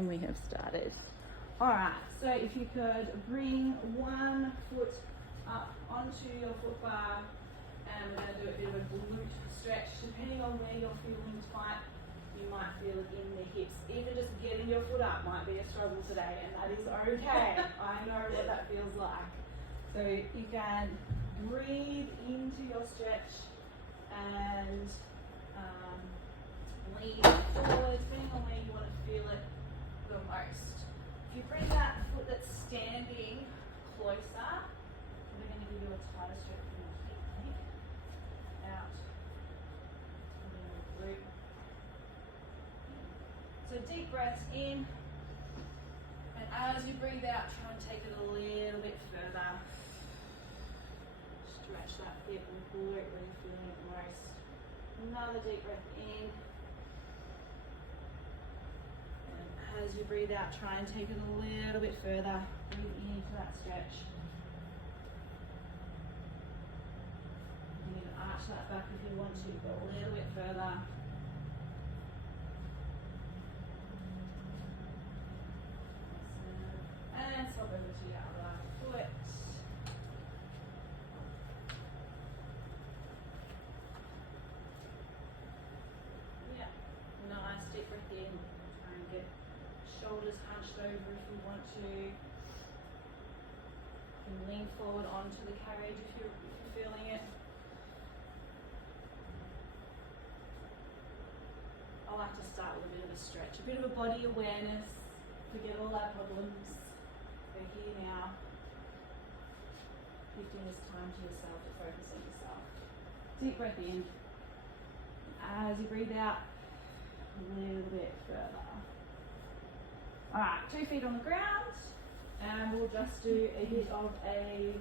And we have started. All right, so if you could bring one foot up onto your foot bar, and we're going to do a bit of a glute stretch. Depending on where you're feeling tight, you might feel it in the hips. Even just getting your foot up might be a struggle today, and that is okay. I know what that feels like. So you can breathe into your stretch and lean forward, depending on where you want to feel it the most. If you bring that foot that's standing closer, we're going to give you a tighter stretch from the hip leg out. Glute. So deep breaths in, and as you breathe out, try and take it a little bit further. Stretch that hip and glute, really feeling it most. Another deep breath in. And as you breathe out, try and take it a little bit further. Breathe into that stretch. You can arch that back if you want to, go a little bit further. And swap over to your other foot. Yeah, nice deep breath in. Try and get shoulders hunched over if you want to. You can lean forward onto the carriage if you're feeling it. I like to start with a bit of a stretch, a bit of a body awareness, forget all our problems. We're here now, gifting this time to yourself, to focus on yourself. Deep breath in. As you breathe out, a little bit further. All right, 2 feet on the ground, and we'll just do a bit of a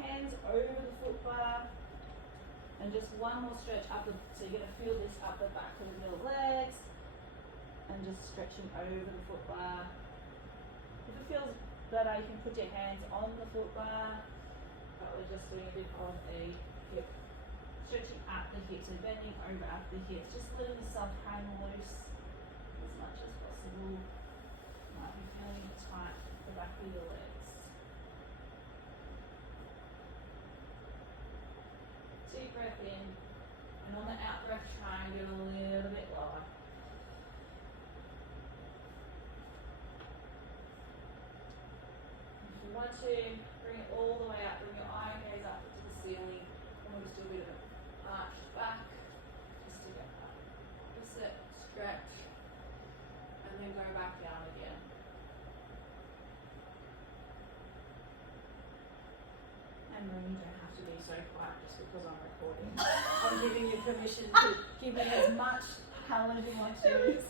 hands over the foot bar, and just one more stretch up the, so you're gonna feel this up the back of the middle legs, and just stretching over the foot bar. If it feels better, you can put your hands on the foot bar, but we're just doing a bit of a hip, stretching at the hips, so bending over at the hips, just letting yourself hang loose as much as possible. You might be feeling tight at the back of your legs. Deep breath in, and on the out breath, try and get a little bit lower. If you want to, bring it all the way up, bring your eye gaze up to the ceiling, and we'll just do a bit of an arched back, just to get that opposite stretch, and then go back down again. And then you don't have to be so quiet just because I'm recording. I'm giving you permission to give me as much colour as you want to.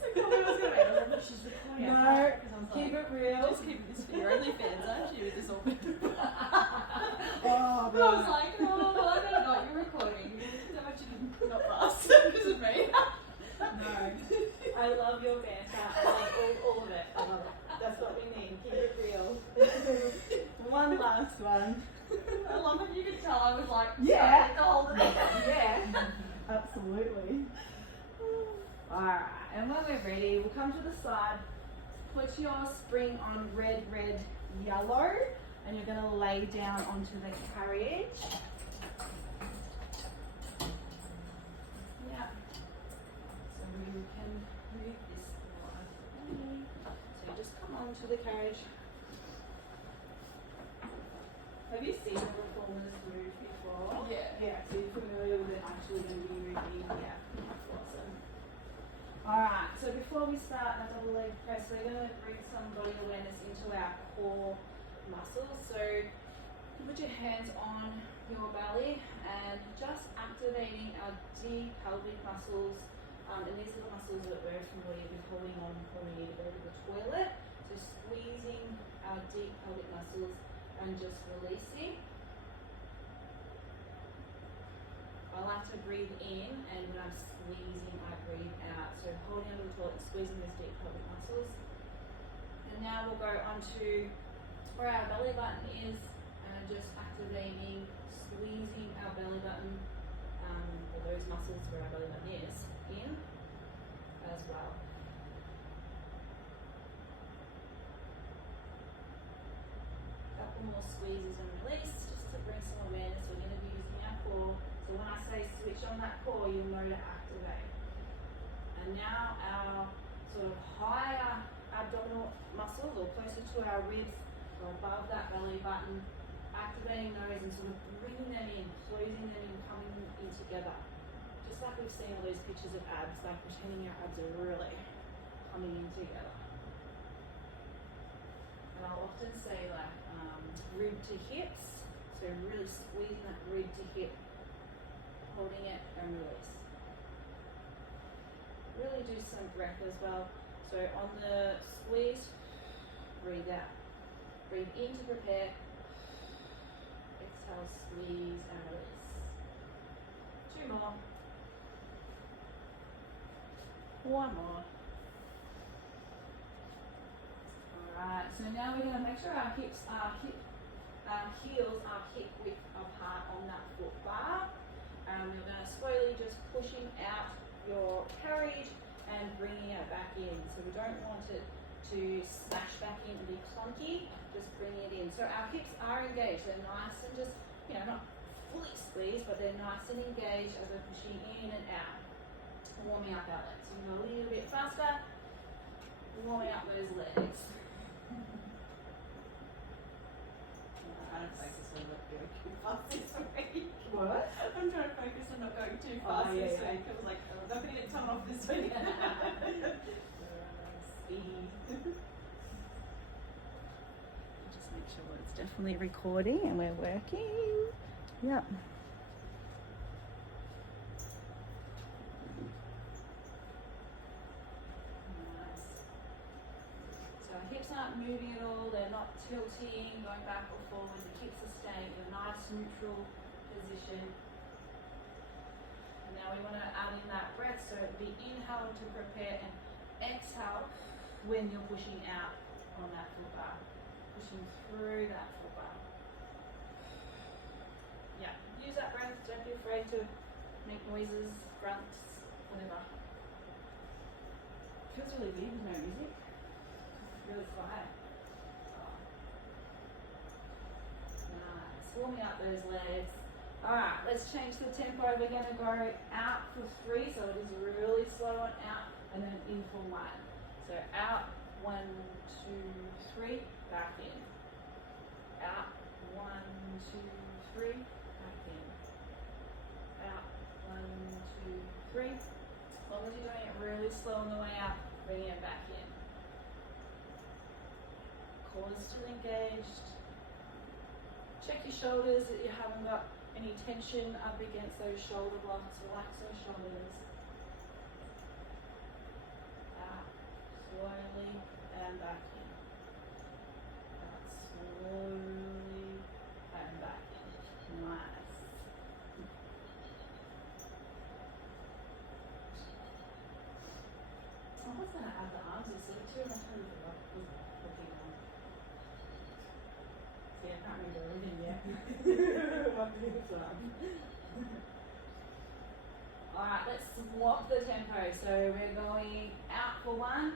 She's recording. No, keep it real. Just keep this for your OnlyFans, aren't you? With this all. Oh, I was like, oh, I better not. You're recording. How much you not fast? This is me. No, I love your banter. I love all of it. I love it. That's what we need. Keep it real. One last one. I love it. You could tell I was like, yeah, the whole thing. Yeah, absolutely. Alright, and when we're ready, we'll come to the side, put your spring on red, red, yellow, and you're going to lay down onto the carriage. Yeah. So we can move this line. So just come onto the carriage. Have you seen the reformers move before? Yeah. Yeah, so you're familiar with it actually going to be moving. Yeah, awesome. Alright, so before we start our double leg press, we're going to bring some body awareness into our core muscles. So put your hands on your belly and just activating our deep pelvic muscles. And these are the muscles that we're familiar with holding on when we need to go to the toilet. So squeezing our deep pelvic muscles and just releasing. I like to breathe in, and when I'm squeezing, I breathe out. So holding onto the toilet and squeezing those deep pelvic muscles. And now we'll go onto where our belly button is, and just activating, squeezing our belly button, or those muscles where our belly button is, in as well. couple more squeezes and release, just to bring some awareness. We're going to be using our core. So when I say switch on that core, you'll know to activate. And now our sort of higher abdominal muscles, or closer to our ribs, or above that belly button, activating those and sort of bringing them in, closing them in, coming in together. Just like we've seen all those pictures of abs, like pretending our abs are really coming in together. And I'll often say like rib to hips, so really squeezing that rib to hip, holding it and release. Really do some breath as well. So on the squeeze, breathe out. Breathe in to prepare. Exhale, squeeze and release. 2 more. 1 more. Alright, so now we're going to make sure our heels are hip width apart on that foot bar. You're going to slowly just pushing out your carriage and bringing it back in. So we don't want it to smash back in and be clunky, just bringing it in. So our hips are engaged, they're nice and just, not fully squeezed, but they're nice and engaged as we're pushing in and out. Warming up our legs. So you go a little bit faster, warming up those legs. I'm trying to focus on not going too fast this week. What? I'm trying to focus on not going too fast this week. I was like, I'm not going to get time off this week. Speedy. Just make sure it's definitely recording and we're working. Yep. Nice. So our hips aren't moving at all, they're not tilting, going back or forward, the hips are staying in a nice neutral position. And now we want to add in that breath, so it'd be inhale to prepare and exhale when you're pushing out on that foot bar. Pushing through that foot bar. Yeah, use that breath, don't be afraid to make noises, grunts, whatever. Feels really weird with no music. Really quiet. Oh. Nice. Warming up those legs. Alright, let's change the tempo. We're going to go out for 3, so it is really slow on out, and then in for 1. So out, 1, 2, 3, back in. Out, 1, 2, 3, back in. Out, 1, 2, 3. As long as you're doing it really slow on the way out, bring it back in. Core is still engaged. Check your shoulders that you haven't got any tension up against those shoulder blocks. Relax those shoulders. Out slowly and back in. Out slowly and back in. Nice. I was going to add the arms instead of 2, and I totally forgot. Yeah, I can't remember everything yet. Alright, let's swap the tempo. So we're going out for 1,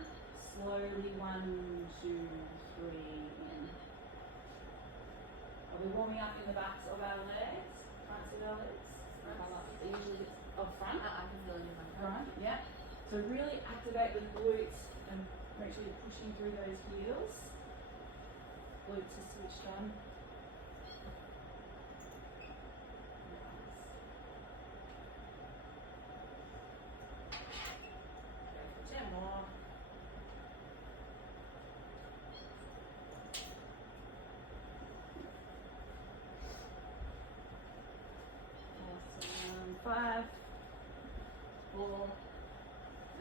slowly 1, 2, 3, in. Are we warming up in the backs of our legs? Fronts of our legs? Usually it's up front. I can feel it in my Front, yeah. So really activate the glutes and make sure you're pushing through those heels. Glutes are switched on. Nice. Okay, 10 more. Awesome. 5, 4.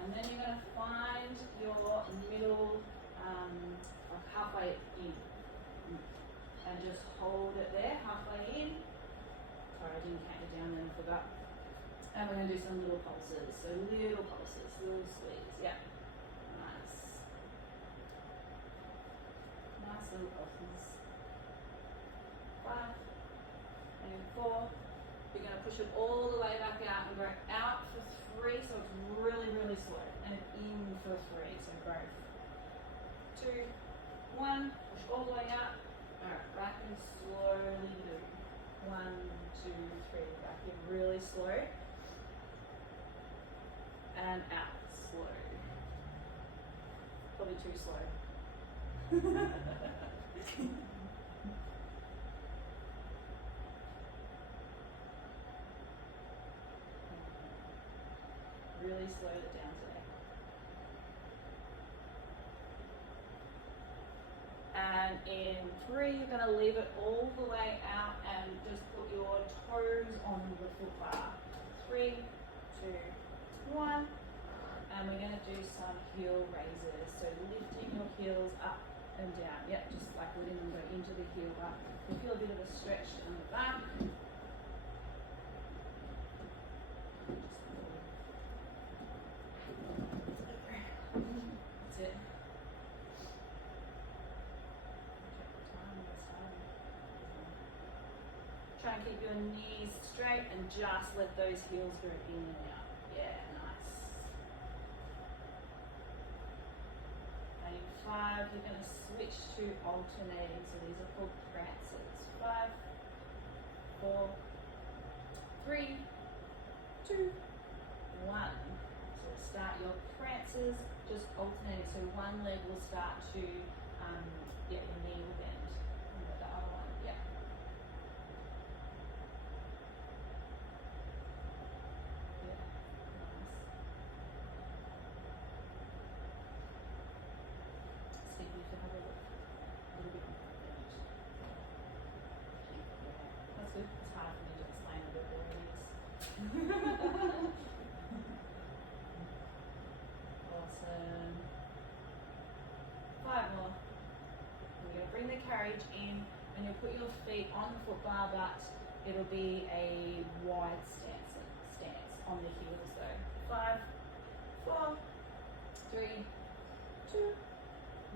And then you're going to find your middle, like halfway in. And just hold it there, halfway in. Sorry, I didn't count it down then, I forgot. And we're going to do some little pulses. So little pulses, little squeeze. Yeah. Nice. Nice little pulses. 5 and 4. You're going to push it all the way back out and go out for 3, so it's really, really slow. And in for 3, so go 2, 1, push all the way out. Alright, back and 2, 3, back in really slow. And out, slow. Probably too slow. Really slow it down today. And in 3, you're going to leave it all the way out and just put your toes on the foot bar. 3, 2, 1. And we're going to do some heel raises. So lifting your heels up and down. Yep, just like letting them go into the heel bar. You feel a bit of a stretch on the back. That's it. Try and keep your knees straight and just let those heels go in and out. Yeah, nice. And in 5, you're going to switch to alternating. So these are called prances. 5, 4, 3, 2, 1. So start your prances, just alternating. So one leg will start to, your knee will bend. And the other one, yeah. Yeah, nice. See if you can have a look. A little bit more bend. Yeah, that's good. It's hard for me to explain a bit where it is. Awesome. 5 more. You're going to bring the carriage in and you'll put your feet on the foot bar, but it'll be a wide stance on the heels though. 5, 4, 3, 2,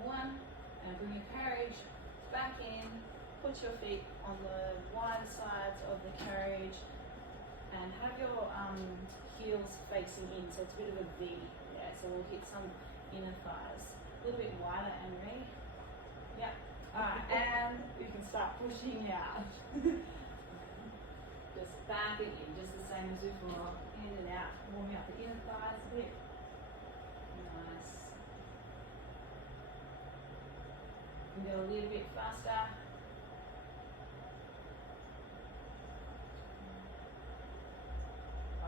1. And bring your carriage back in. Put your feet on the wide sides of the carriage and have your heels facing in, so it's a bit of a V. Yeah, so we'll hit some inner thighs. A little bit wider, Anne-Marie. Yep. Alright, and you can start pushing out. Just back it in, just the same as before. In and out, warming up the inner thighs a bit. Nice. You can go a little bit faster.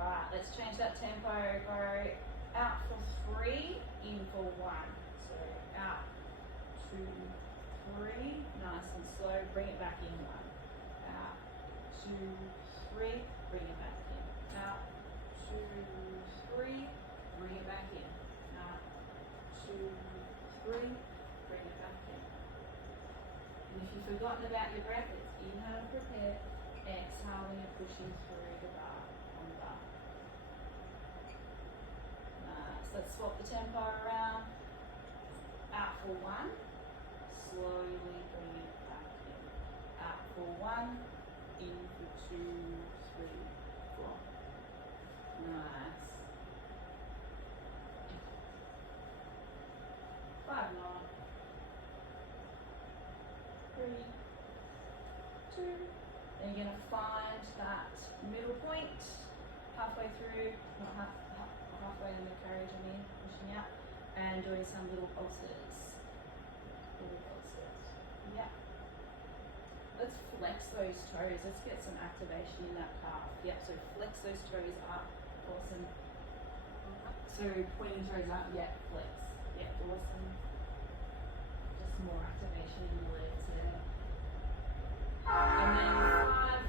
Alright, let's change that tempo. Go out for 3, in for 1. So out, 2, 3. Nice and slow. Bring it back in. 1. Out, 2, 3. Bring it back in. Out, 2, 3. Bring it back in. Out, 2, 3. Bring it back in. And if you've forgotten about your breath, it's inhale, prepare. Exhale when you're pushing through the bar on the bar. Nice. Let's swap the tempo around. Out for 1. Slowly bring it back in. Out for 1. In for 2, 3, 4. Nice. 5 more. 3, 2. Then you're going to find that middle point halfway through, not halfway in the carriage, pushing out, and doing some little pulses. Yeah. Let's flex those toes. Let's get some activation in that calf. Yep, so flex those toes up. Awesome. So pointing toes up. Yeah, flex. Yeah, awesome. Just more activation in the legs there. And then 5,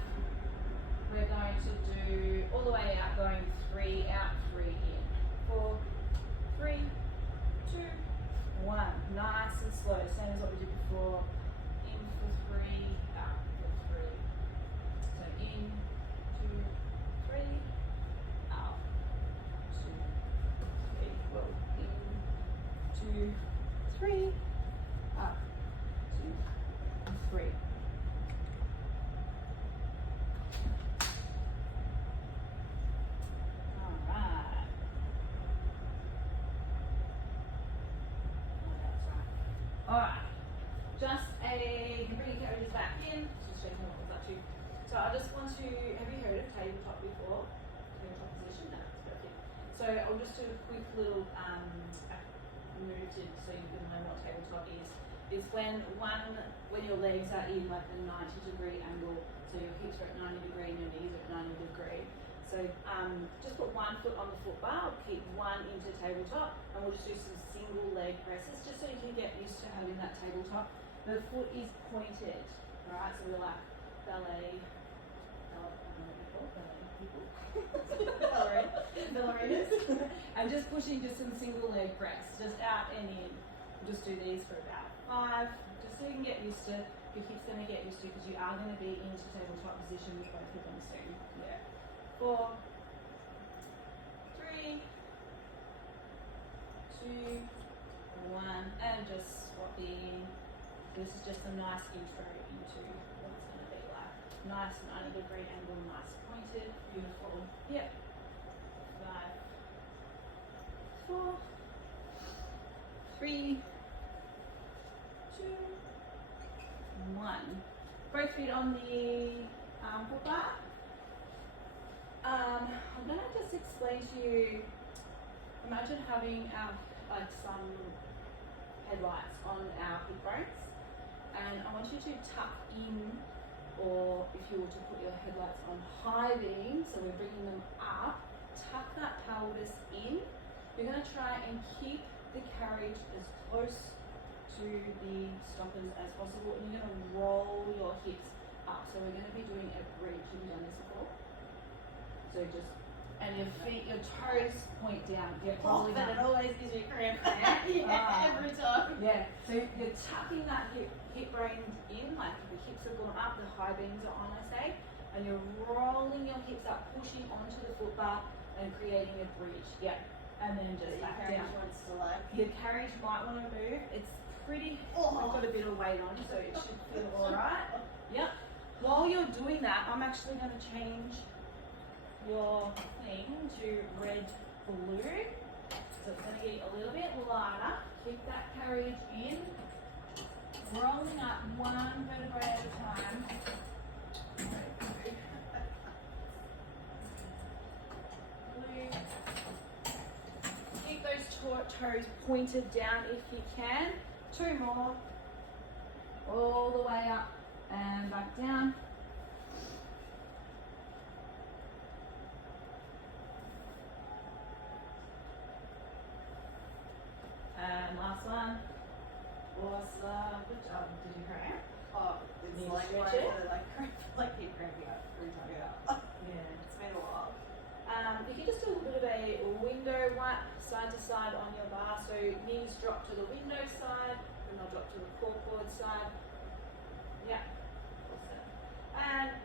we're going to do all the way out, going 3 out, 3 in. 4, 3, 2, 1. Nice and slow, same as what we did before. In for 3, out for 3. So in, 2, 3, out, 2, 3. Well, in, 2, 3, up, 2, 3. Alright, you can bring your carriages back in, just checking what was up to. So I just want to, have you heard of tabletop before? Tabletop position? No, it's perfect. So I'll just do a quick little move to, so you can learn what tabletop is. It's when your legs are in like a 90-degree angle, so your hips are at 90 degree and your knees are at 90 degree. So just put one foot on the foot bar, keep one into tabletop, and we'll just do some single leg presses, just so you can get used to having that tabletop. The foot is pointed, alright, so we're like ballet ballerinas, and just pushing just some single leg press, just out and in. We'll just do these for about 5, just so you can get used to, your hips going to get used to, because you are going to be into tabletop position with both of them soon. Yeah. 4, 3, 2, 1, and just swapping. This is just a nice intro into what it's going to be like. Nice 90-degree angle, nice pointed, beautiful. Yep. 5, 4, 3, 2, 1. Both feet on the foot bar. I'm going to just explain to you, imagine having some headlights on our hip bones, and I want you to tuck in, or if you were to put your headlights on high beam, so we're bringing them up, tuck that pelvis in. You're going to try and keep the carriage as close to the stoppers as possible, and you're going to roll your hips up. So we're going to be doing a bridge. Have you done this before? So just, and your feet, your toes point down. You're rolling up. It always gives me cramp. Every time. Yeah. So you're tucking that hip bone in, like the hips have gone up, the high beams are on, I say, and you're rolling your hips up, pushing onto the foot bar and creating a bridge. Yeah. And then just back down. Your carriage might want to move. It's pretty, I've got a bit of weight on, so it should feel alright. Yep. While you're doing that, I'm actually going to change your thing to red blue. So it's going to get a little bit lighter. Keep that carriage in. Rolling up one vertebrae at a time. Blue. Keep those toes pointed down if you can. 2 more. All the way up and back down. And last one. Awesome. Good job. Did you cramp? Oh, it's Need to like stretch one it? to like keep cramping up every time. Yeah. Yeah. It's been a while. You can just do a little bit of a window wipe side to side on your bar. So knees drop to the window side, and they'll drop to the core cord side. Yeah. Awesome. And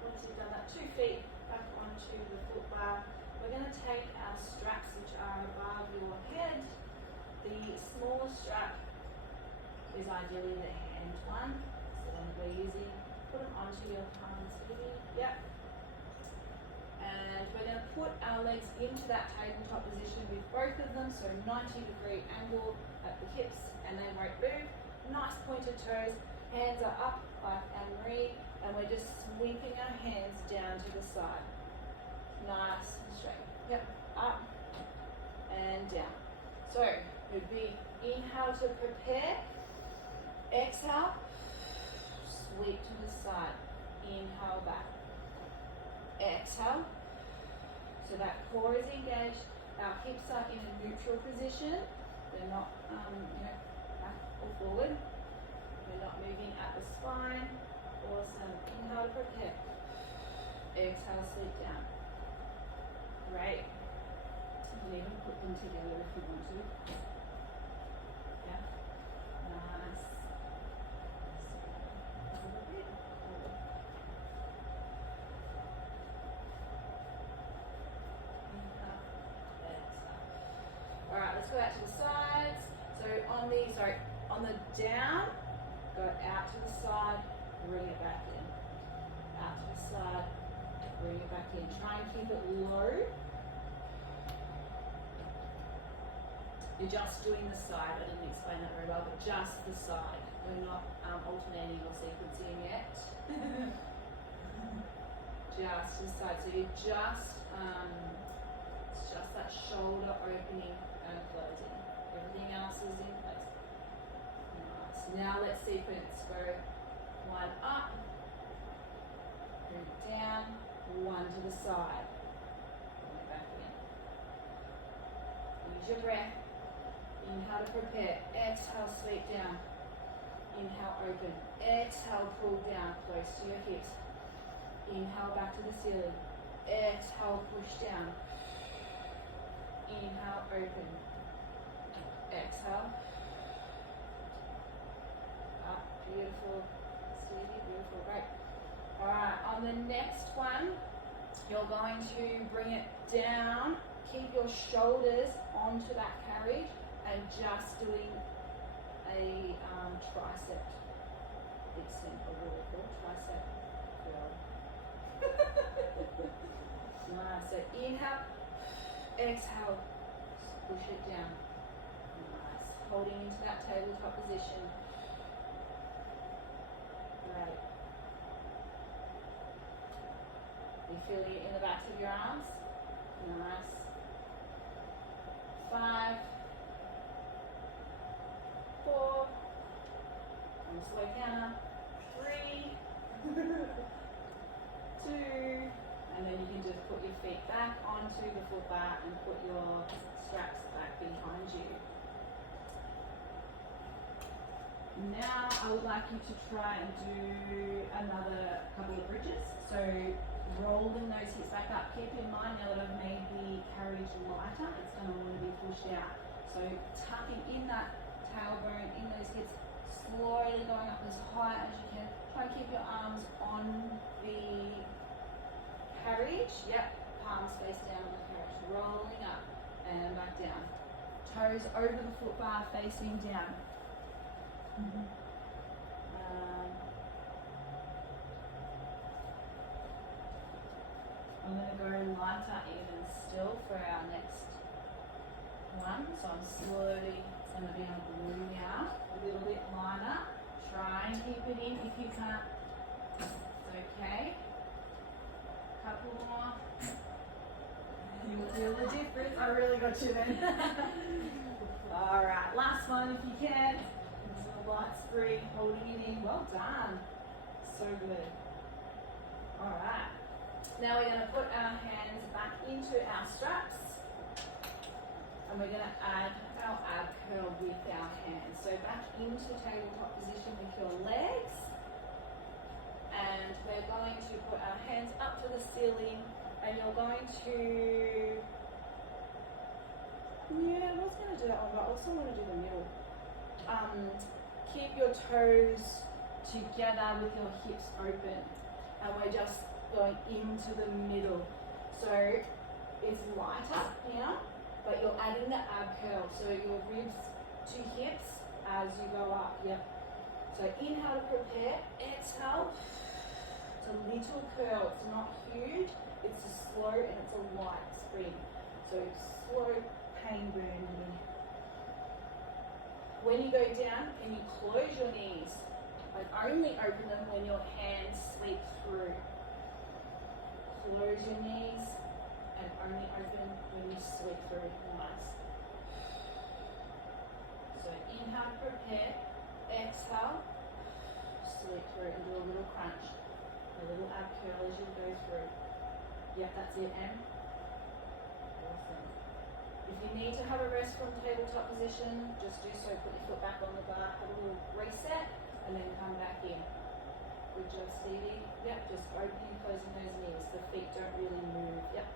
once you've done that, 2 feet back onto the foot bar, we're going to take our straps, which are above your head. The smallest strap is ideally the hand one, so the one that we're using. Put them onto your palms, baby. Yep. And we're going to put our legs into that tabletop position with both of them, so 90-degree angle at the hips, and they won't move. Nice pointed toes, hands are up like Anne-Marie, and we're just sweeping our hands down to the side. Nice and straight. Yep. Up and down. So it would be inhale to prepare, exhale, sweep to the side, inhale back. Exhale, so that core is engaged, our hips are in a neutral position, they're not back or forward, we're not moving at the spine. Awesome. Inhale to prepare, exhale, sweep down. Great. You can even put them together if you want to. Yeah. Nice. A little bit. Alright, let's go out to the sides. So on the down, go out to the side, bring it back in. Out to the side, bring it back in. Try and keep it low. You're just doing the side. I didn't explain that very well, but just the side. We're not alternating or sequencing yet. Just to the side. So you just, it's just that shoulder opening and closing. Everything else is in place. Nice. Now let's sequence. Go one up, move down, one to the side. Bring it back in. Use your breath. Inhale to prepare. Exhale, sweep down. Inhale, open. Exhale, pull down, close to your hips. Inhale, back to the ceiling. Exhale, push down. Inhale, open. Exhale. Up, beautiful. Sweetie, beautiful, great. Alright, on the next one, you're going to bring it down. Keep your shoulders onto that carriage and just doing a tricep extend, or what we call tricep curl. Nice. So inhale, exhale, push it down. Nice. Holding into that tabletop position. Great. You feeling it in the backs of your arms? Nice. 5, 4, and slow counter, 3, 2, and then you can just put your feet back onto the foot bar and put your straps back behind you. Now I would like you to try and do another couple of bridges. So rolling those hips back up. Keep in mind now that I've made the carriage lighter, it's going to want to be pushed out. So tucking in that tailbone, in those hips, slowly going up as high as you can. Try and keep your arms on the carriage. Yep, palms face down on the carriage. Rolling up and back down. Toes over the foot bar, facing down. I'm going to go lighter even still for our next one. So I'm slowly going to be on blue now, a little bit lighter. Try and keep it in if you can't. It's okay. Couple more. You'll feel the difference. I really got you then. Alright, last one if you can. The light spring, holding it in. Well done. So good. Alright. Now we're going to put our hands back into our straps and we're going to add our ab curl with our hands. So back into tabletop position with your legs, and we're going to put our hands up to the ceiling, and you're going to, I was going to do that one, but I also want to do the middle. Keep your toes together with your hips open, and we're just going into the middle. So it's lighter here, but you're adding the ab curl. So your ribs to hips as you go up. Yep. So inhale to prepare, exhale. It's a little curl, it's not huge. It's a slow and it's a light spring. So slow pain burning. When you go down, can you close your knees? And only open them when your hands sweep through. Close your knees and only open when you sweep through. Nice. So inhale, prepare, exhale, sweep through and do a little crunch. A little ab curl as you go through. Yep, that's it, Em. Awesome. If you need to have a rest from tabletop position, just do so. Put your foot back on the bar, have a little reset, and then come back in. Good job, Stevie. Yep, just opening and closing those knees. The feet don't really move. Yep.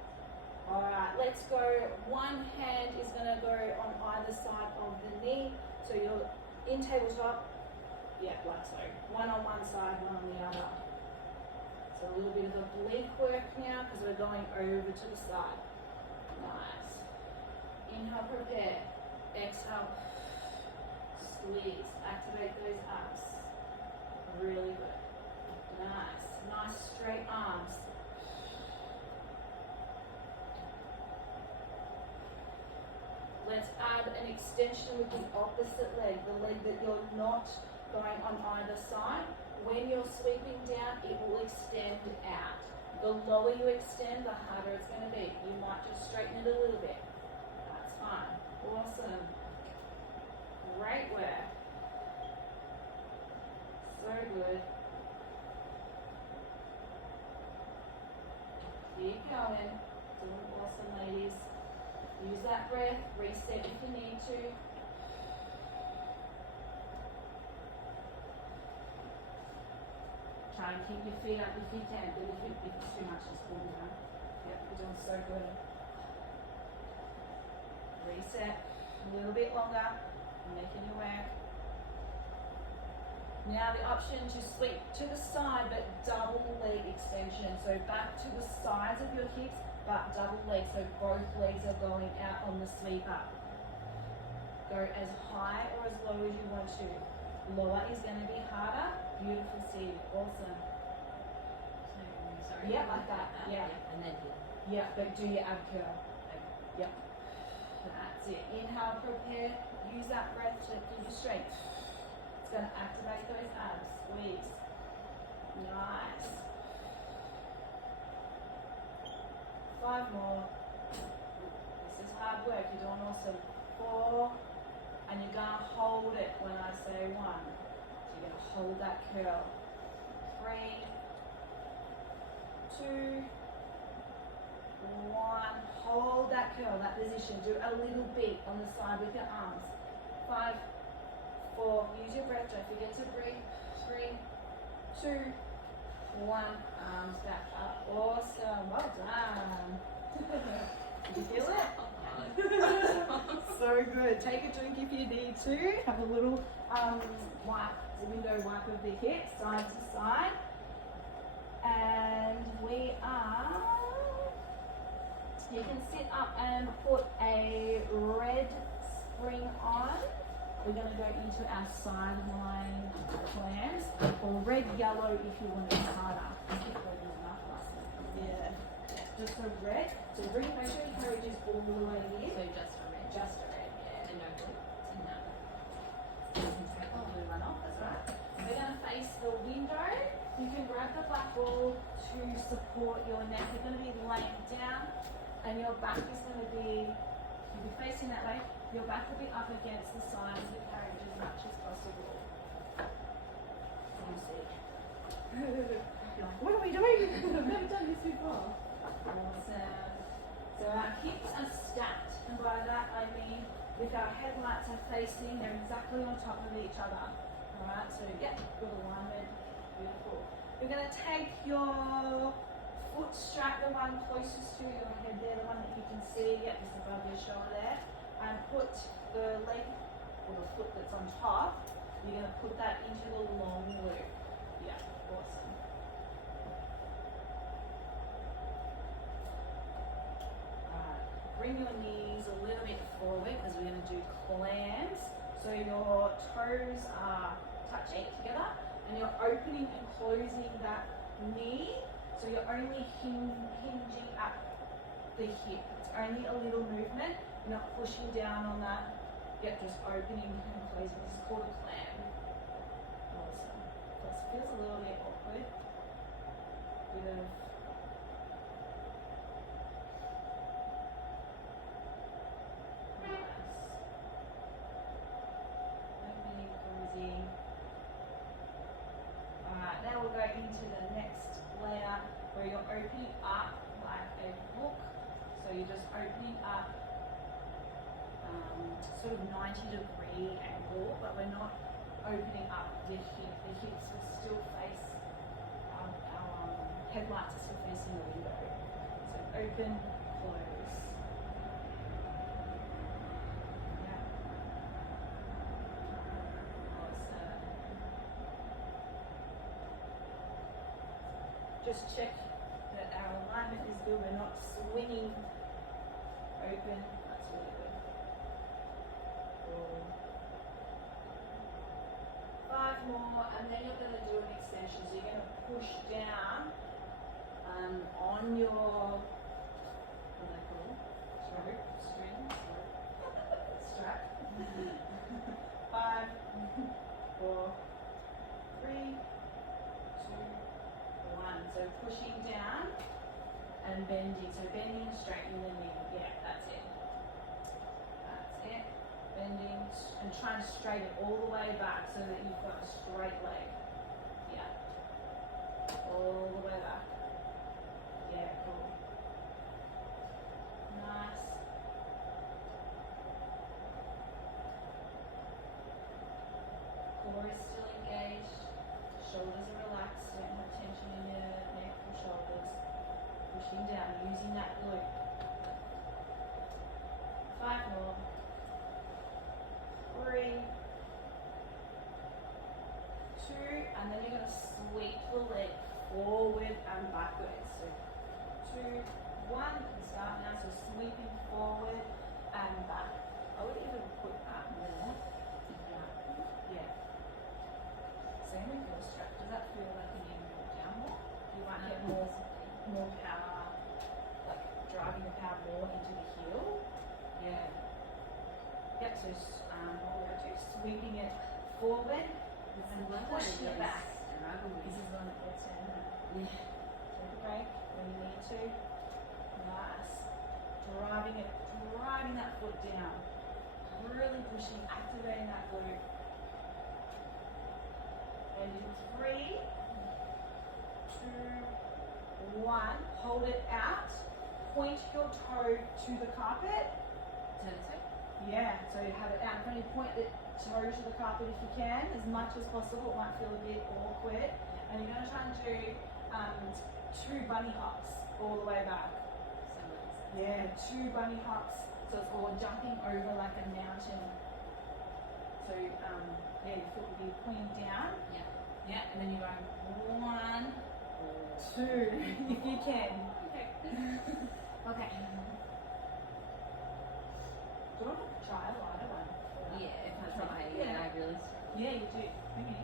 Alright, let's go. One hand is going to go on either side of the knee. So you're in tabletop. Yeah, like so. One on one side, one on the other. So a little bit of oblique work now because we're going over to the side. Nice. Inhale, prepare. Exhale. Squeeze. Activate those abs. Really good. Nice. Nice straight arms. Let's add an extension with the opposite leg, the leg that you're not going on either side. when you're sweeping down, it will extend out. The lower you extend, the harder it's going to be. You might just straighten it a little bit. That's fine. Awesome. Great work. So good. Keep going. Doing awesome, ladies. Use that breath. Reset if you need to. Try and keep your feet up if you can, but if it's too much, just pull down. Yep, you're doing so good. Reset. A little bit longer. Making your work. Now the option to sweep to the side, but double leg extension. So back to the sides of your hips, but double leg. So both legs are going out on the sweep up. Go as high or as low as you want to. Lower is going to be harder. Beautiful, Steve. Awesome. Sorry. Yeah, like that. Yeah. And then here. Yeah, but do your ab curl. Yep. That's it. Inhale, prepare. Use that breath to give you strength. It's going to activate those abs. Squeeze. Nice. 5 more. This is hard work. You're doing awesome. 4. And you're going to hold it when I say 1. So you're going to hold that curl. 3, 2, 1. Hold that curl, that position. Do a little beat on the side with your arms. 5, 4. Use your breath. Don't forget to breathe. 3, 2, 1. Arms back up. Awesome. Well done. Did you feel it? So good. Take a drink if you need to. Have a little wipe, the window wipe of the hip, side to side. And we are, you can sit up and put a red spring on. We're going to go into our sideline clams, or red yellow if you want it harder. Yeah. Just a red. So bring, make sure your carriage is all the way in. So just a red. Just a red, yeah. And no blue. No. You can take the blue one off, that's right. We're going to face the window. You can grab the black ball to support your neck. You're going to be laying down and your back is going to be, you'll be facing that way. Your back will be up against the side of the carriage as much as possible. You see. You're like, what are we doing? I've never done this before. Awesome. So our hips are stacked, and by that I mean if our headlights are facing, they're exactly on top of each other. Alright, so yeah, good alignment. Beautiful. We're going to take your foot strap, the one closest to your head there, the one that you can see, just above your shoulder there, and put the leg, or the foot that's on top, you're going to put that into the long loop. Yeah, awesome. Alright, bring your knees a little bit forward because we're going to do clams. So your toes are touching together and you're opening and closing that knee. So you're only hinging up the hip. It's only a little movement. You're not pushing down on that. Yep, just opening and closing. This is called a clam. Awesome. This feels a little bit awkward. Bit of nice. Opening, closing. Alright, now we'll go into the next layer where you're opening up like a book. So you're just opening up sort of 90-degree angle, but we're not opening up your hip. The hips will still face, our headlights are still facing the window. So open, close. Yeah. Awesome. Just check that our alignment is good. We're not swinging open. That's really good. 5 more, and then you're going to do an extension. So you're going to push down on your, what are they called? Strap. 5, 4, 3, pushing down and bending. So bending and straightening the knee. Yeah, that's it. That's it. Bending and trying to straighten all the way back so that you've got a straight leg. Yeah. All the way back. Yeah, cool. Nice. Core is still engaged. Shoulders are relaxed. Don't have tension in your neck or shoulders. Pushing down, using that glute. 5 more. 3, 2, and then you're going to sweep the leg forward and backwards. So 2, 1, and start now. So sweeping forward and back. I would even put that more. Yeah. Same with your strap. Does that feel like you need to move down more? You might get more power, like driving the power more into the heel. Yeah. Yep, so what we're going to do, sweeping it forward and pushing it back. This is one that gets in. Yeah. Take a break when you need to. Nice. Driving that foot down. Really pushing, activating that glute. And in 3, 2, 1, hold it out. Point your toe to the carpet. Yeah, so you have it out in front of you. Point the toe to the carpet if you can, as much as possible. It might feel a bit awkward. And you're going to try and do 2 bunny hops all the way back. Yeah, 2 bunny hops. So it's all jumping over like a mountain. So yeah, your foot will be pointing down. Yeah. Yeah, and then you're going 1, 2, if you can. Okay. Okay. Do you want to try a lighter one? Yeah, if I Try. try, Yeah. I really struggle. Yeah, you do. Okay.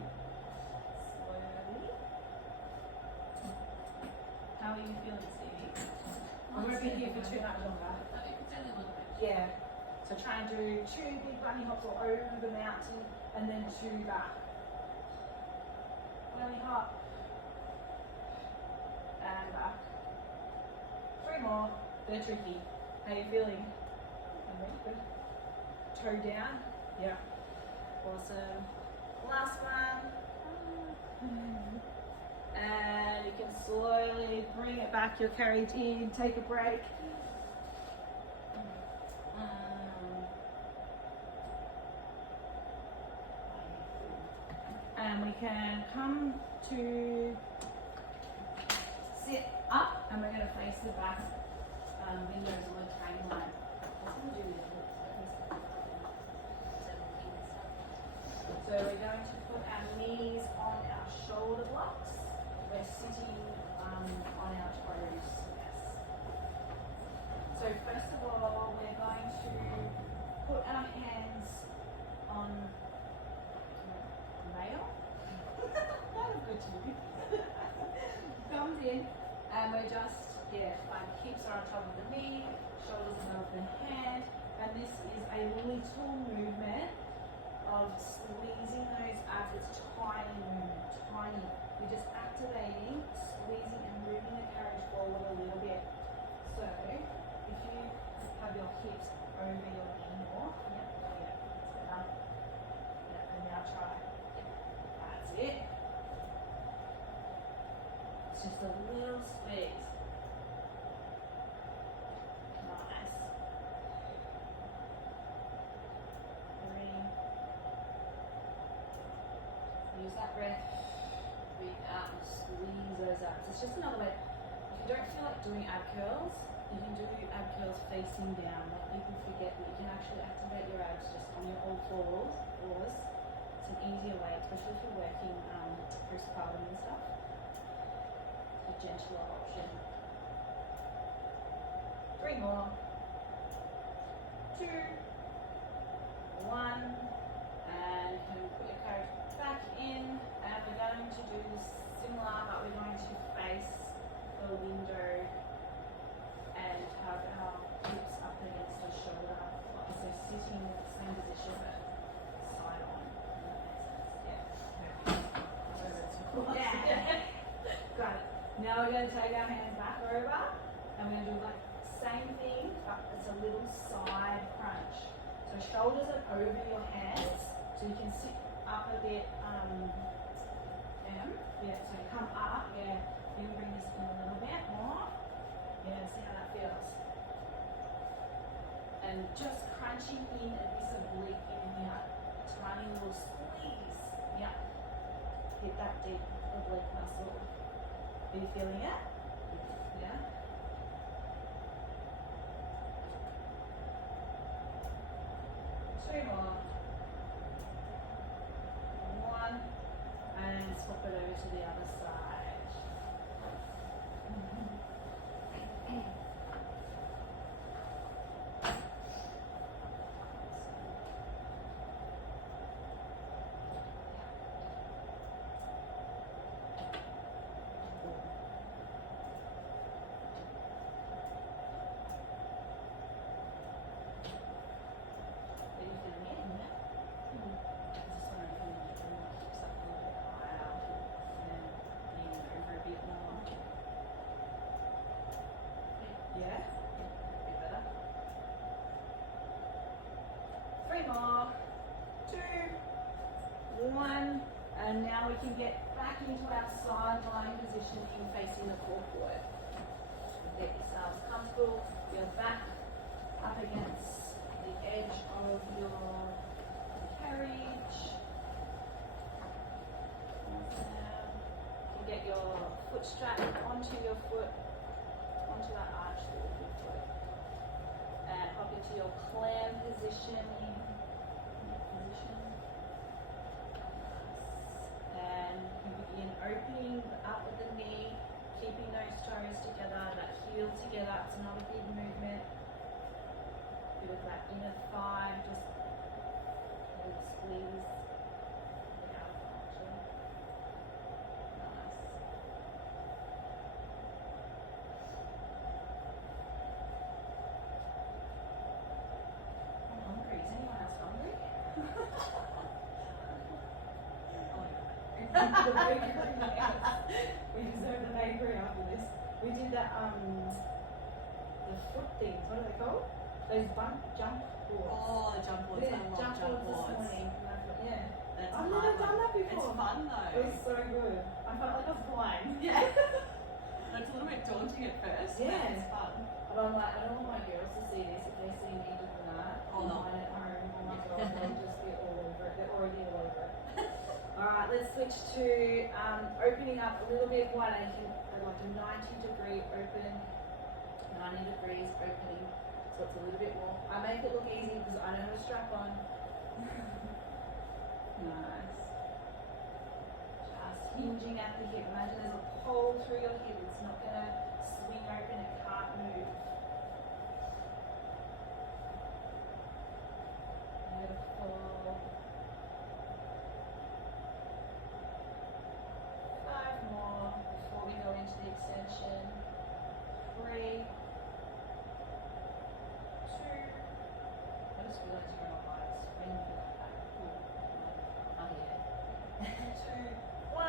Slowly. How are you feeling, Stevie? I won't be here for too much longer. It's only a little bit. Yeah. So try and do 2 big bunny hops all over the mountain and then 2 back. Bunny hop. And back. 3 more. They're tricky. How are you feeling? Good. Toe down. Yeah. Awesome. Last one. And you can slowly bring it back. You're carried in. Take a break. And we can come to sit up, and we're going to face the back windows on the train line. That's what we do with it. So we're going to put our knees on our shoulder blocks. We're sitting on our toes. Yes. So first of all, we're going to put our hands on nail. That was good to you. Comes in, and we're just like hips are on top of the knee, shoulders above the hand, and this is a little movement of squeezing those abs. It's tiny movement, tiny. We're just activating, squeezing and moving the carriage forward a little bit. So if you have your hips over your knee more, that's better. Yeah, and now try. That's it. It's just a little squeeze. Nice. 3. Use that breath. Breathe out and squeeze those abs. It's just another way. If you don't feel like doing ab curls, you can do ab curls facing down. Like people forget that you can actually activate your abs just on your all fours. It's an easier way, especially if you're working postpartum and stuff. A gentler option. 3 more. 2, 1, and you can put your carriage back in, and we're going to do this similar, but we're going to face the window and have our hips up against the shoulder. So sitting in the same position but side on. Does that make sense? Yeah. Yeah. Got it. Now Now we're going to take our hands back over and we're going to do like same thing, but it's a little side crunch. So shoulders are over your hands, so you can sit up a bit. Yeah, so come up. Yeah, you can bring this in a little bit more. Yeah, see how that feels. And just crunching in at this oblique in here. Tiny little squeeze. Yeah. Hit that deep oblique muscle. Are you feeling it? Yeah. Two more. One. And swap it over to the other side. Yeah? Bit better. Three more. Two. One. And now we can get back into our side lying positioning facing the forefoot. Get yourselves comfortable. Your back up against the edge of your carriage. You get your foot strap onto your foot. Onto that arch with your foot. And hop into your clam position. And you begin opening up at the knee, keeping those toes together, that heel together. It's another big movement. Bit of that inner thigh, just a little squeeze. The outer arch. Nice. I'm hungry. Is anyone else hungry? The bakery, yes. We deserve the bakery after this. We did the foot things. What are they called? Those jump boards. Oh, the jump boards. Yeah, I love jump boards this morning. Yeah. That's I've a never hard done one. that before. It's fun though. It was so good. I felt like I was flying. Yeah. That's a little bit daunting at first. Yeah. But it's fun. But I'm like, I don't want my girls to see this if they see me doing that. Oh, no. Mine at home. Oh my god, they'll just be all over it. They're already all over it. Alright, let's switch to opening up a little bit wider. You can like a 90-degree open, 90 degrees opening. So it's a little bit more. I make it look easy because I know how to strap on. Nice. Just hinging at the hip. Imagine there's a pole through your hip. It's not going to swing open. It can't move. Beautiful. 5 more before we go into the extension. 3, 2. I just realized you're on lights. When you feel like that. Oh yeah. 2, 1.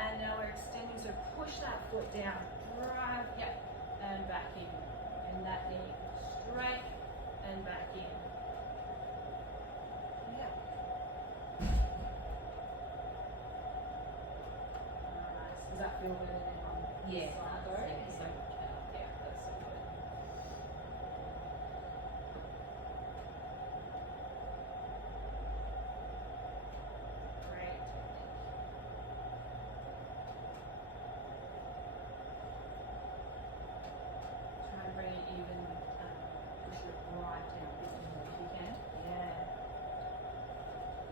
And now we're extending. So push that foot down. Drive. Yep. And back in. And that knee straight and back in. Yep. Nice. Does that feel better than on Yeah. the side though? Yeah, so much better. Yeah, that's so good. Great technique. Try and bring it even, push it right down a bit more if you can. Yeah.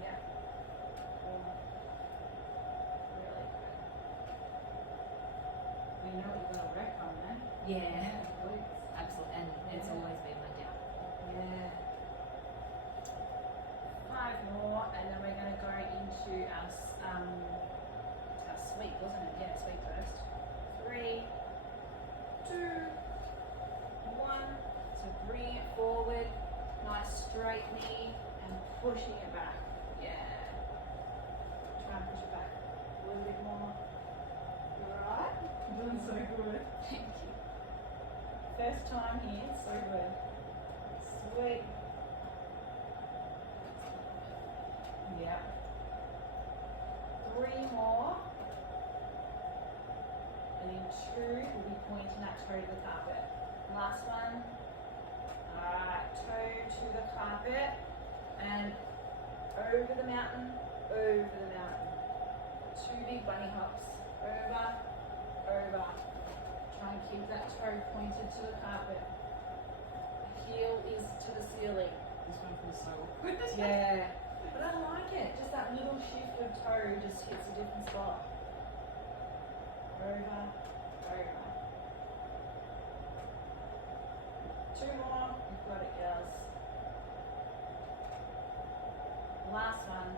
Yeah. Cool. Really good. We know you've got a wreck on there. Yeah. Glutes. Absolutely. And it's Yeah. always been my doubt. Yeah. 5 more, and then we're going to go into our sweep, wasn't it? Yeah, sweep first. 3, 2, 1. So bring it forward, nice straight knee, and pushing it back. Yeah. Try and push it back a little bit more. You alright? You're doing so First time here, so good. Sweet. Yeah. 3 more. And in 2, we'll be pointing that toe to the carpet. Last one. Alright, toe to the carpet. And over the mountain, over the mountain. 2 big bunny hops. Over, over. Try and keep that toe pointed to the carpet. Heel is to the ceiling. This one feels so awkward. Yeah. But I like it. Just that little shift of toe just hits a different spot. Over, over. 2 more. You've got it, girls. Last one.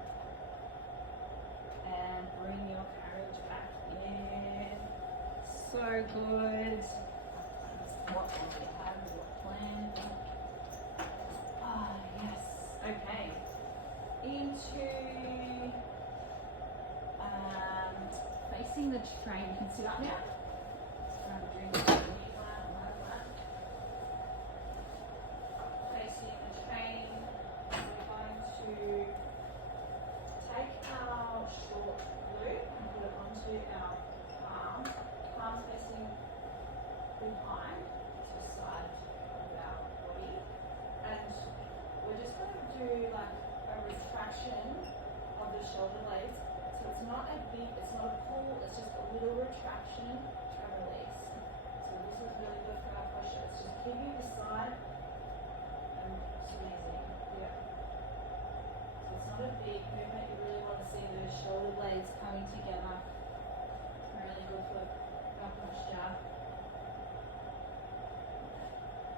And bring your carriage back in. So good. What will we have? What plan? Ah, yes. Okay. Into facing the train. You can sit up now. Grab a drink. Facing the train. We're going to take our short loop and put it onto our palm. Palms facing behind to the side of our body. And we're just going to do like a retraction of the shoulder blades. So it's not a big, it's not a pull, it's just a little retraction to release. So this is really good for our posture. It's just keeping this side and squeezing. Yeah. So it's not a big movement. You really want to see the shoulder blades coming together. Really good for our posture.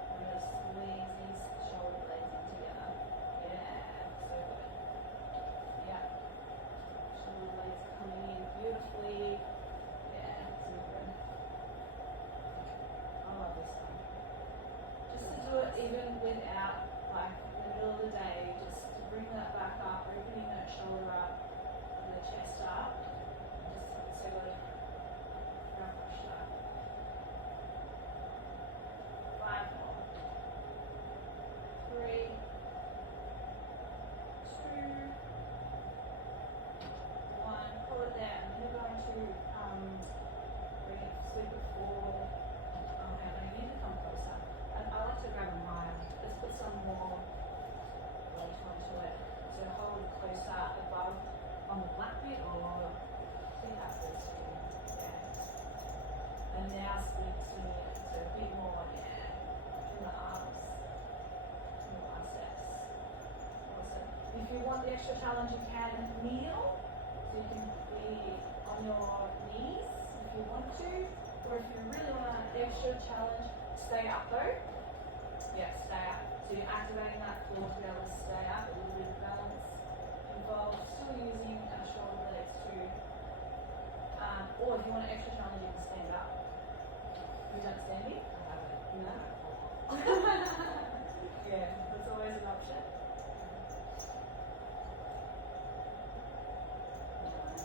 I'm going to squeeze these shoulder blades in together. Yeah, so good. Yeah. Shoulder blades coming in beautifully. Yeah, so good. I love this one. Just to do it even without, like, in the middle of the day, just to bring that back up, opening that shoulder up, and the chest up. Just so good. For our posture. 5 more. 3, 2, 1. Pull it there, and then we're going to bring it, sweep it forward. Okay, now you need to come closer. And I like to grab them higher. Let's put some more weight onto it. So hold it closer above on the black bit, or see how it feels for you. Yeah. And now swing it. So a bit more, yeah. In the arms. In the biceps. Awesome. If you want the extra challenge, you can kneel. So you can be on your knees if you want to. Or if you really want an extra challenge, stay up though. Yeah, stay up. So you're activating that core to be able to stay up. A little bit of balance involved. Still using our shoulder blades too. Or if you want an extra challenge, you can stand up. You don't standing? I haven't. No. Yeah, that's always an option. Nice.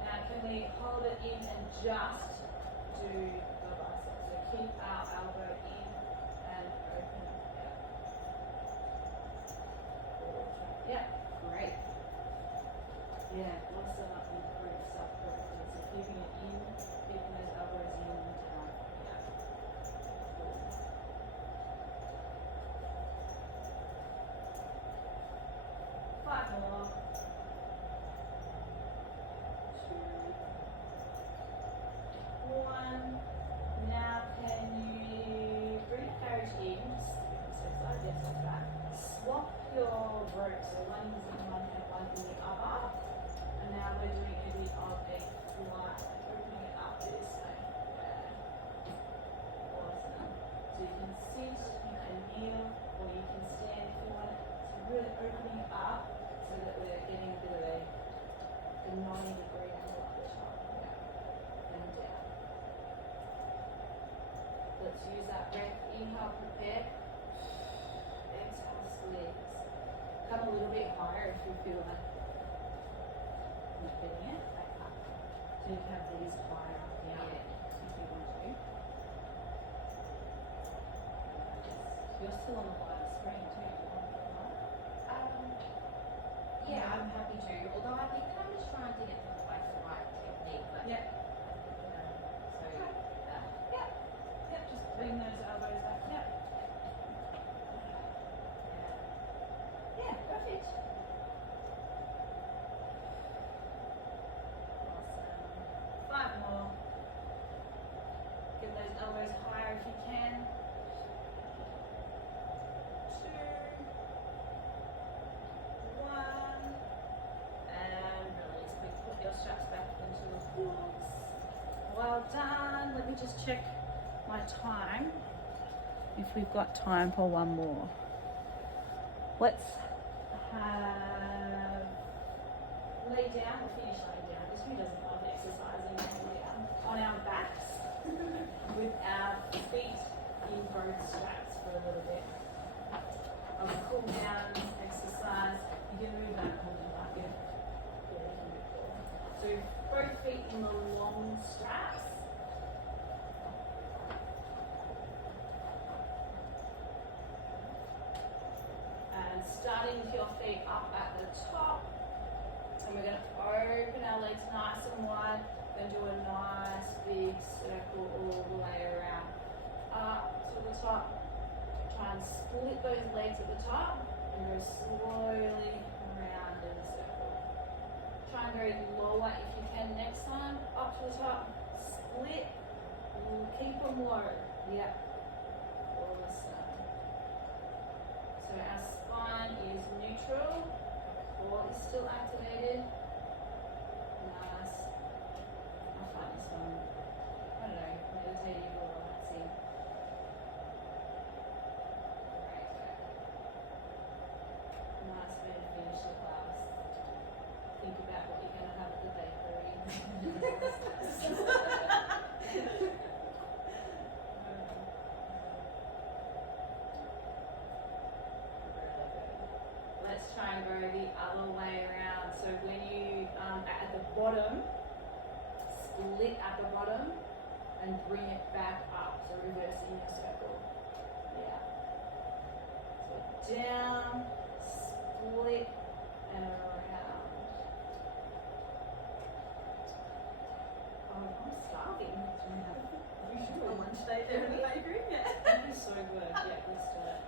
Now can we hold it in and just do the biceps? So keep our elbow in and open. Yeah. Great. Yeah, awesome. Improve self-correcting. So keeping it in, keeping those elbows in and down. Yeah. Cool. 5 more. 2, 1. Now can you bring the carriage in, just so side, yes, like that. Swap your rope, so one is in one hand, one in the other. And now we're doing a bit of a fly, opening it up this way. Yeah. Awesome. So you can sit, you can kneel, or you can stand if you want it. So really opening it up so that we're getting a bit of a 90-degree angle up the top. Yeah. And down. Let's use that breath. Inhale, prepare. Exhale, squeeze. Come a little bit higher if you feel like not getting it. Back up. So you can have these higher up here if you want to. You're still on the lighter screen too. Yeah, I'm happy to. Although I think I'm just trying to get the right technique. Like, Yeah. So, Yep, just bring those elbows back. Yep. Yeah, perfect. Awesome. 5 more. Get those elbows higher if you can. 2, 1, and release. Quick, put your straps back into the hooks. Well done. Let me just check my time. If we've got time for one more. Let's have lay down or finish laying down. Because who doesn't love exercising laying down? On our backs with our feet in both straps for a little bit. Of a cool down exercise. You can move that holding like it. So both feet in the long straps. And starting with your feet up at the top. And we're going to open our legs nice and wide. Then do a nice big circle all the way around. Up to the top. Try and split those legs at the top. And go slowly around in a circle. Try and go lower if you can next time. Up to the top. Split. Keep them low. Yep. Awesome. So our spine is neutral. Core is still activated. Nice. I find this one, I don't know, meditative or relaxing. Great. Nice way to finish the class. Think about what you're going to have at the bakery. Let's try and go the other way around. So when you at the bottom, split at the bottom and bring it back up. So reversing your circle. Yeah. So down, split, and around. Oh, I'm starving. We should go lunch date there in the bakery. Yeah. That is so good. Yeah, let's do it.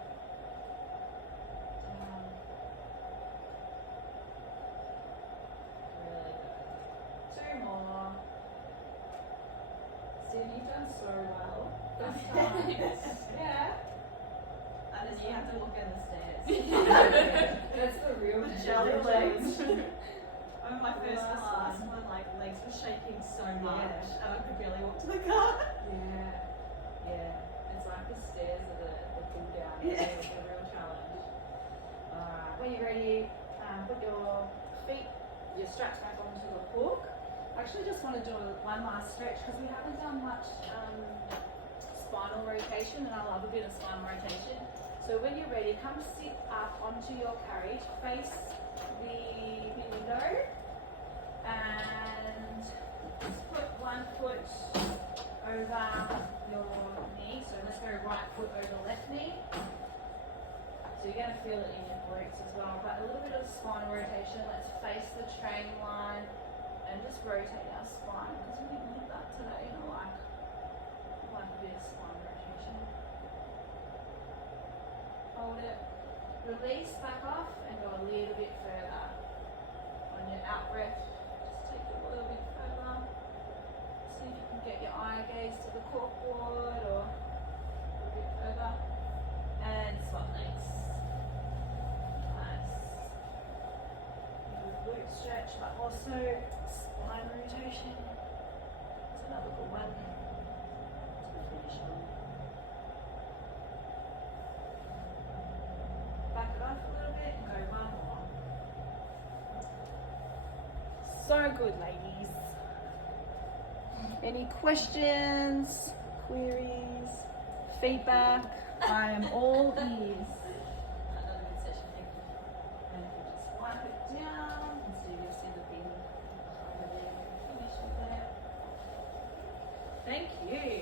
Really good. 2 more. Sid, you've done so well. Yeah. and then you have to walk down the stairs. That's the real Jelly legs. challenge. On my first Last class, one. my legs were shaking so Yeah. much, and I could barely walk to the car. Yeah. It's like the stairs of the pull down. Yeah. It's a real challenge. Alright, when you're ready, put your feet, your straps back onto the hook. I actually just want to do one last stretch because we haven't done much spinal rotation, and I love a bit of spinal rotation. So when you're ready, come sit up onto your carriage, face the window, and just put one foot over your knee. So let's go right foot over left knee. So you're going to feel it in your glutes as well. But a little bit of spinal rotation. Let's face the train line and just rotate our spine because we didn't hit that today. And I like a bit of spine rotation. Hold it. Release back off and go a little bit further. On your out breath, just take it a little bit further. See if you can get your eye gaze to the corkboard or a little bit further. And swap legs. Nice. Little glute stretch, but also spine rotation. It's another good one to finish on. Back it off a little bit and go one more. So good, ladies. Any questions, queries, feedback? I am all ears. Another good session, thank you. And if you just wipe it down and so you'll see the thing over there. Finish with that. Thank you.